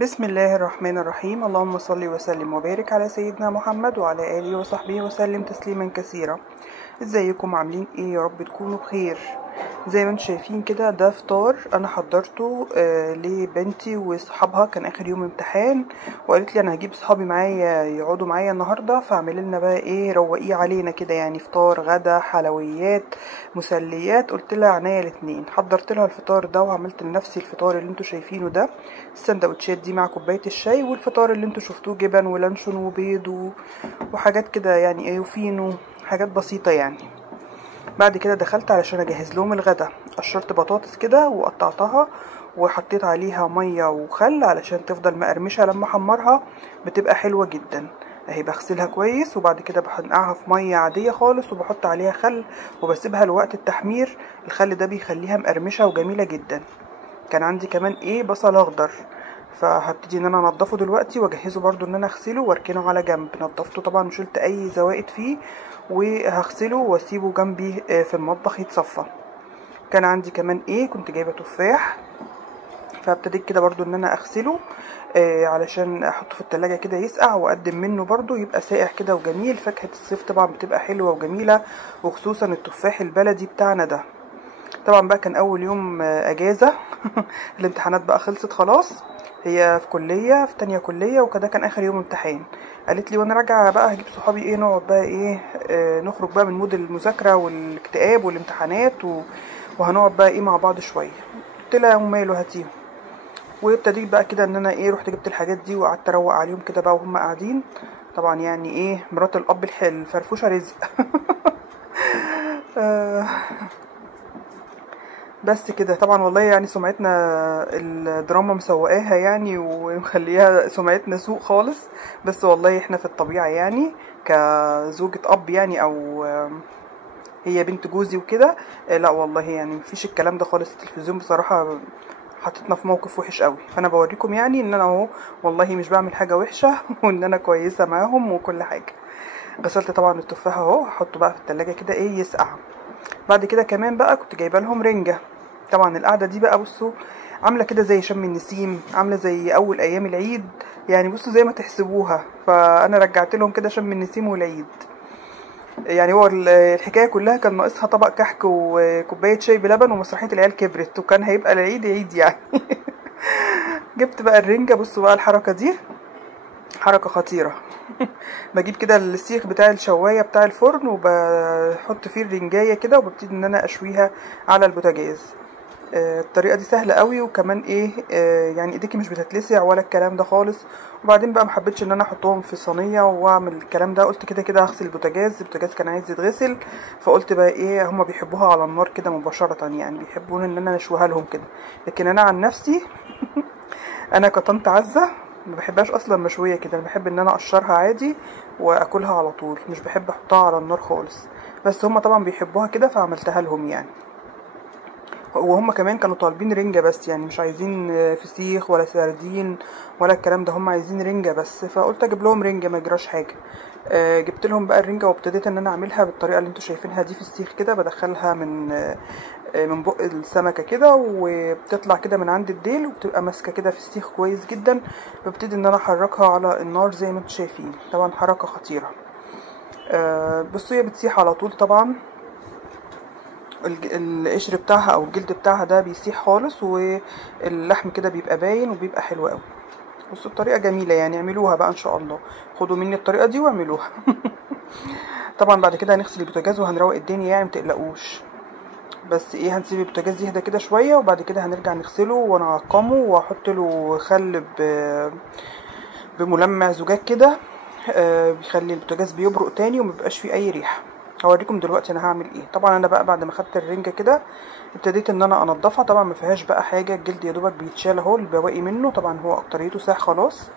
بسم الله الرحمن الرحيم. اللهم صل وسلم وبارك على سيدنا محمد وعلى آله وصحبه وسلم تسليما كثيرا. ازيكم عاملين ايه؟ يا رب تكونوا بخير. زي ما انتم شايفين كده ده فطار انا حضرته لبنتي وصحابها، كان اخر يوم امتحان وقالت لي انا هجيب صحابي معايا يقعدوا معايا النهارده، فاعمل لنا بقى ايه روقيه علينا كده، يعني فطار غدا حلويات مسليات. قلت لها عناية الاتنين، حضرت لها الفطار ده وعملت لنفسي الفطار اللي انتم شايفينه ده، السندوتشات دي مع كوبايه الشاي، والفطار اللي انتم شفتوه جبن ولانشون وبيض وحاجات كده يعني ايه وفينو، حاجات بسيطه يعني. بعد كده دخلت علشان اجهز لهم الغدا، قشرت بطاطس كده وقطعتها وحطيت عليها ميه وخل علشان تفضل مقرمشه، لما احمرها بتبقى حلوه جدا. اهي بغسلها كويس وبعد كده بنقعها في ميه عاديه خالص وبحط عليها خل وبسيبها لوقت التحمير. الخل ده بيخليها مقرمشه وجميله جدا. كان عندي كمان ايه بصل اخضر، فهبتدي ان انا انضفه دلوقتي واجهزه برضو ان انا اغسله واركنه على جنب. نضفته طبعا وشلت اي زوائد فيه وهغسله واسيبه جنبي في المطبخ يتصفى. كان عندي كمان ايه، كنت جايبه تفاح، فابتديت كده برضو ان انا اغسله علشان احطه في التلاجة كده يسقع واقدم منه برضو يبقى ساقع كده وجميل. فاكهة الصيف طبعا بتبقى حلوة وجميلة، وخصوصا التفاح البلدي بتاعنا ده. طبعا بقى كان اول يوم اجازة الامتحانات بقى خلصت خلاص، هي في كلية في تانية كلية وكده، كان اخر يوم امتحان. قالت لي وانا راجعة بقى هجيب صحابي ايه نقعد بقى ايه نخرج بقى من مود المذاكرة والاكتئاب والامتحانات وهنقعد بقى ايه مع بعض شوية. قلت لها وماله هاتيهم. وابتديت بقى كده ان انا ايه رحت جبت الحاجات دي وقعدت اروق عليهم كده بقى وهم قاعدين. طبعا يعني ايه مرات الاب الفرفوشة رزق. بس كده طبعا والله يعني سمعتنا الدراما مسوقاها يعني ومخليها سمعتنا سوء خالص، بس والله احنا في الطبيعة يعني كزوجة اب يعني او هي بنت جوزي وكده. لا والله يعني مفيش الكلام ده خالص. التلفزيون بصراحة حطتنا في موقف وحش قوي، فانا بوريكم يعني ان انا اهو والله مش بعمل حاجة وحشة وان انا كويسة معاهم وكل حاجة. غسلت طبعا التفاح اهو، هحطه بقى في التلاجة كده ايه يسقع. بعد كده كمان بقى كنت جايبه لهم رنجة. طبعا القعده دي بقى بصوا عامله كده زي شم النسيم، عامله زي اول ايام العيد يعني، بصوا زي ما تحسبوها. فانا رجعت لهم كده شم النسيم والعيد يعني. هو الحكايه كلها كان ناقصها طبق كحك وكوبايه شاي بلبن ومسرحيه العيال كبرت وكان هيبقى العيد عيد يعني. جبت بقى الرنجة، بصوا بقى الحركه دي حركه خطيره. بجيب كده السيخ بتاع الشوايه بتاع الفرن وبحط فيه الرنجايه كده وببتدي ان انا اشويها على البوتاجاز. الطريقه دي سهله قوي وكمان ايه يعني ايديكي مش بتتلسع ولا الكلام ده خالص. وبعدين بقى محبتش ان انا احطهم في صينيه واعمل الكلام ده، قلت كده كده هغسل البوتاجاز كان عايز يتغسل، فقلت بقى ايه هما بيحبوها على النار كده مباشره يعني، بيحبون ان انا اشويها لهم كده. لكن انا عن نفسي انا كطنط عزه ما بحبهاش اصلا مشويه كده، انا بحب ان انا اقشرها عادي واكلها على طول، مش بحب احطها على النار خالص. بس هما طبعا بيحبوها كده فعملتها لهم يعني. وهم كمان كانوا طالبين رنجة بس، يعني مش عايزين فسيخ ولا سردين ولا الكلام ده، هم عايزين رنجة بس، فقلت اجيب لهم رنجة ما يجراش حاجة. جبت لهم بقى الرنجة وابتديت ان انا اعملها بالطريقة اللي انتوا شايفينها دي في السيخ كده، بدخلها من بق السمكة كده وبتطلع كده من عند الديل وبتبقى ماسكة كده في السيخ كويس جدا. ببتدي ان انا احركها على النار زي ما انتوا شايفين، طبعا حركة خطيرة. بصوا هي بتسيح على طول طبعا، القشر بتاعها او الجلد بتاعها ده بيسيح خالص واللحم كده بيبقى باين وبيبقى حلو قوي. بصوا الطريقه جميله يعني، اعملوها بقى ان شاء الله، خدوا مني الطريقه دي واعملوها. طبعا بعد كده هنغسل البوتاجاز وهنروق الدنيا يعني متقلقوش. بس ايه هنسيب البوتاجاز يهدى كده شويه وبعد كده هنرجع نغسله ونعقمه واحط له خل بملمع زجاج كده، بيخلي البوتاجاز بيبرق تاني ومبيبقاش فيه اي ريحه. هوريكم دلوقتي انا هعمل ايه. طبعا انا بقى بعد ما خدت الرنجه كده ابتديت ان انا انضفها، طبعا ما فيهاش بقى حاجه، الجلد يا دوبك بيتشال اهو البواقي منه، طبعا هو اكتريته ساح خلاص.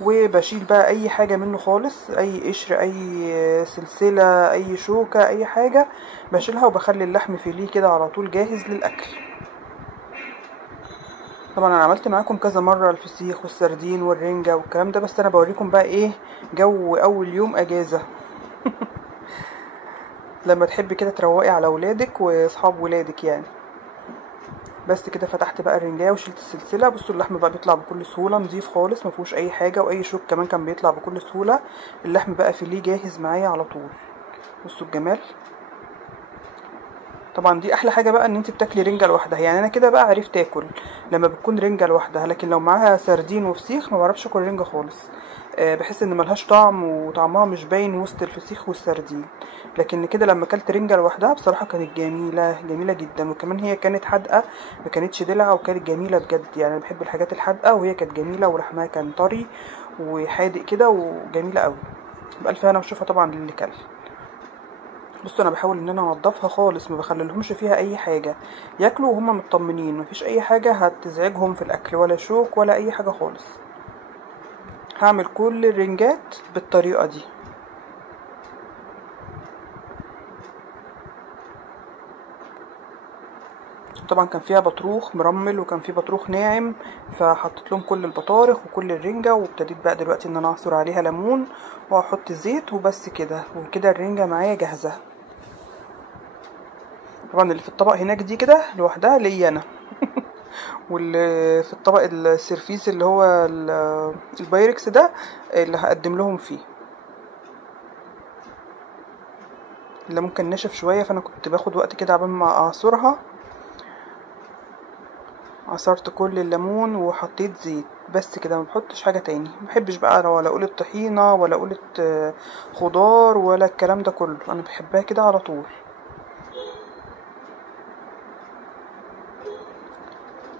وبشيل بقى اي حاجه منه خالص، اي قشر اي سلسله اي شوكه اي حاجه بشيلها وبخلي اللحم فيليه كده على طول جاهز للاكل. طبعا انا عملت معاكم كذا مره الفسيخ والسردين والرنجه والكلام ده، بس انا بوريكم بقى ايه جو اول يوم اجازه. لما تحبي كده تروقي على ولادك واصحاب ولادك يعني. بس كده فتحت بقى الرنجايه وشلت السلسله. بصوا اللحم بقى بيطلع بكل سهوله، نضيف خالص ما فيهوش اي حاجه، واي شوك كمان كان بيطلع بكل سهوله. اللحم بقى فيليه جاهز معايا على طول. بصوا الجمال. طبعا دي احلى حاجه بقى ان انت بتاكلي رنجه لوحدها. يعني انا كده بقى عرفت اكل لما بتكون رنجه لوحدها، لكن لو معاها سردين وفسيخ ما بعرفش اكل رنجه خالص. بحس ان ملهاش طعم وطعمها مش باين وسط الفسيخ والسردين. لكن كده لما اكلت رنجه لوحدها بصراحه كانت جميله جميله جدا، وكمان هي كانت حادقه ما كانتش دلع، وكانت جميله بجد. يعني انا بحب الحاجات الحادقه، وهي كانت جميله ولحمها كان طري وحادق كده وجميله قوي. بألف هنا وشوفها طبعا للي كل. بصوا انا بحاول ان انا انضفها خالص، ما بخليلهمش فيها اي حاجه، ياكلوا وهم مطمنين مفيش اي حاجه هتزعجهم في الاكل ولا شوك ولا اي حاجه خالص. هعمل كل الرنجات بالطريقه دي. طبعا كان فيها بطروخ مرمل وكان فيه بطروخ ناعم، فحطيت لهم كل البطارخ وكل الرنجه، وابتديت بقى دلوقتي ان انا اعصر عليها ليمون واحط زيت وبس كده، وكده الرنجه معايا جاهزه. طبعا اللي في الطبق هناك دي كده لوحدها ليا انا واللي في الطبق السيرفيس اللي هو البايركس ده اللي هقدم لهم فيه، اللي ممكن نشف شويه، فانا كنت باخد وقت كده عبال ما اعصرها. عصرت كل الليمون وحطيت زيت بس كده، ما بحطش حاجه تاني. ما بحبش بقى ولا قولة طحينه ولا قولة خضار ولا الكلام ده كله، انا بحبها كده على طول.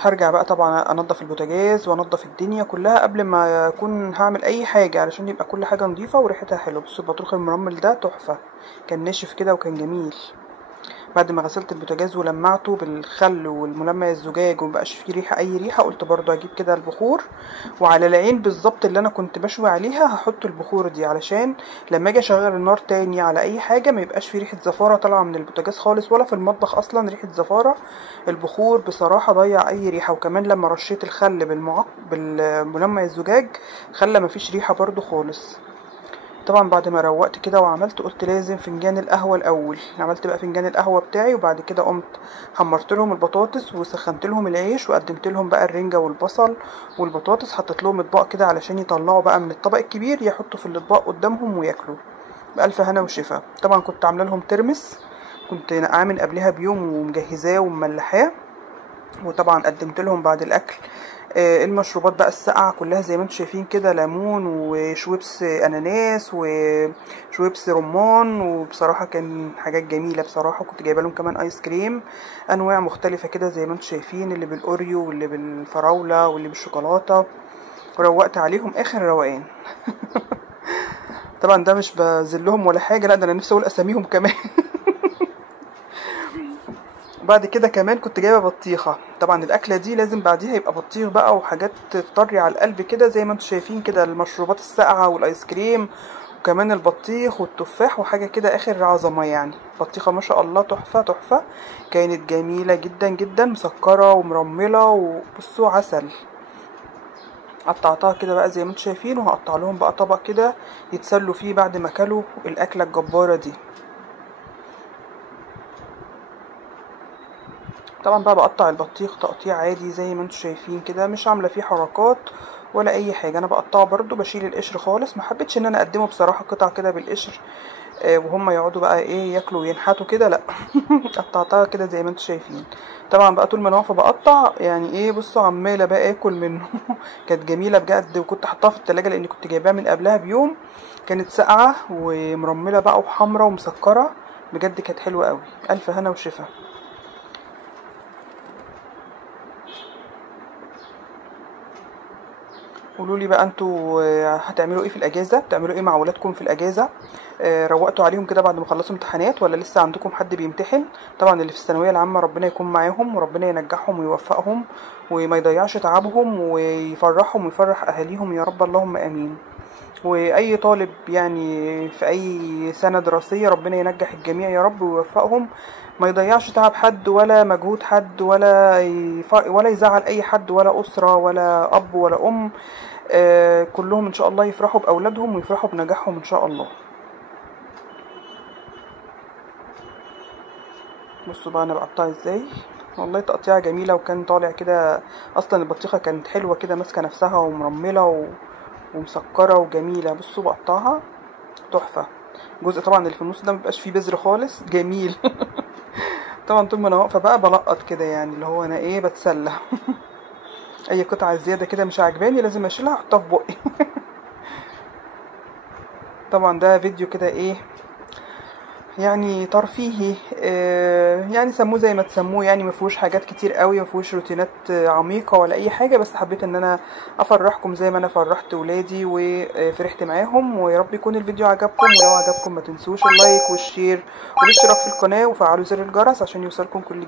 هرجع بقى طبعا انضف البوتاجاز وانضف الدنيا كلها قبل ما اكون هعمل اي حاجه، علشان يبقى كل حاجه نظيفه وريحتها حلوه. بصوا البطروخ المرمل ده تحفه، كان ناشف كده وكان جميل. بعد ما غسلت البوتاجاز ولمعته بالخل والملمع الزجاج ومبقاش فيه ريحه اي ريحه، قلت برضو اجيب كده البخور، وعلى العين بالظبط اللي انا كنت بشوي عليها هحط البخور دي، علشان لما اجي اشغل النار تاني على اي حاجه ما يبقاش فيه ريحه زفاره طالعه من البوتاجاز خالص، ولا في المطبخ اصلا ريحه زفاره. البخور بصراحه ضيع اي ريحه، وكمان لما رشيت الخل بالملمع الزجاج خلى مفيش ريحه برضو خالص. طبعا بعد ما روقت كده وعملت قلت لازم فنجان القهوه الاول. عملت بقى فنجان القهوه بتاعي، وبعد كده قمت حمرت لهم البطاطس وسخنت لهم العيش، وقدمت لهم بقى الرنجه والبصل والبطاطس. حطيت لهم اطباق كده علشان يطلعوا بقى من الطبق الكبير يحطوا في الاطباق قدامهم وياكلوا بألف هنا وشفا. طبعا كنت عامله لهم ترمس، كنت نقعاه من قبلها بيوم ومجهزاه ومملحاه. وطبعا قدمت لهم بعد الاكل المشروبات بقى الساقعه كلها زي ما انتم شايفين كده، ليمون وشويبس اناناس وشويبس رمان، وبصراحه كان حاجات جميله بصراحه. كنت جايبه لهم كمان ايس كريم انواع مختلفه كده زي ما انتم شايفين، اللي بالاوريو واللي بالفراوله واللي بالشوكولاته، وروقت عليهم اخر روقان. طبعا ده مش بذلهم ولا حاجه، لا ده انا نفسي اقول اساميهم كمان. بعد كده كمان كنت جايبه بطيخه. طبعا الاكله دي لازم بعديها يبقى بطيخ بقى وحاجات تطري على القلب كده زي ما انتم شايفين كده، المشروبات الساقعه والايس كريم وكمان البطيخ والتفاح وحاجه كده اخر عظمه. يعني بطيخه ما شاء الله تحفه تحفه، كانت جميله جدا جدا، مسكره ومرمله وبصوا عسل. قطعتها كده بقى زي ما انتم شايفين، وهقطع لهم بقى طبق كده يتسلوا فيه بعد ما كلوا الاكله الجباره دي. طبعا بقى بقطع البطيخ تقطيع عادي زي ما انتم شايفين كده، مش عامله فيه حركات ولا اي حاجه. انا بقطعه برضو بشيل القشر خالص، ما حبيتش ان انا اقدمه بصراحه قطع كده بالقشر وهم يقعدوا بقى ايه ياكلوا وينحتوا كده، لا. قطعتها كده زي ما انتم شايفين. طبعا بقى طول ما انا واقفه بقطع يعني ايه، بصوا عماله بقى اكل منه. كانت جميله بجد، وكنت حطاها في التلاجة لاني كنت جايباها من قبلها بيوم، كانت ساقعه ومرمله بقى وحمرا ومسكره، بجد كانت حلوه قوي. الف هنا وشفا. قولوا لي بقى انتوا هتعملوا ايه في الاجازه، بتعملوا ايه مع اولادكم في الاجازه؟ روقتوا عليهم كده بعد ما خلصوا امتحانات ولا لسه عندكم حد بيمتحن؟ طبعا اللي في الثانويه العامه ربنا يكون معاهم وربنا ينجحهم ويوفقهم وما يضيعش تعبهم ويفرحهم ويفرح اهاليهم يا رب، اللهم امين. واي طالب يعني في اي سنه دراسيه ربنا ينجح الجميع يا رب ويوفقهم، ما يضيعش تعب حد ولا مجهود حد ولا يزعل اي حد ولا اسره ولا اب ولا ام. كلهم ان شاء الله يفرحوا باولادهم ويفرحوا بنجاحهم ان شاء الله. بصوا بقى انا بقطع ازاي. والله تقطيعه جميله، وكان طالع كده اصلا البطيخه كانت حلوه كده ماسكه نفسها ومرمله ومسكره وجميله. بصوا بقطعها تحفه. الجزء طبعا اللي في النص ده مبيبقاش فيه بذر خالص، جميل. طبعا طول ما انا واقفه بقى بلقط كده، يعني اللي هو انا ايه بتسلى. اي قطعه زياده كده مش عاجباني لازم اشيلها احطها في بقي. طبعا ده فيديو كده ايه يعني ترفيهي، يعني سموه زي ما تسموه، يعني ما فيهوش حاجات كتير قوي، ما فيهوش روتينات عميقه ولا اي حاجه، بس حبيت ان انا افرحكم زي ما انا فرحت ولادي وفرحت معاهم. ويا رب يكون الفيديو عجبكم، ولو عجبكم ما تنسوش اللايك والشير والاشتراك في القناه وفعلوا زر الجرس عشان يوصلكم كل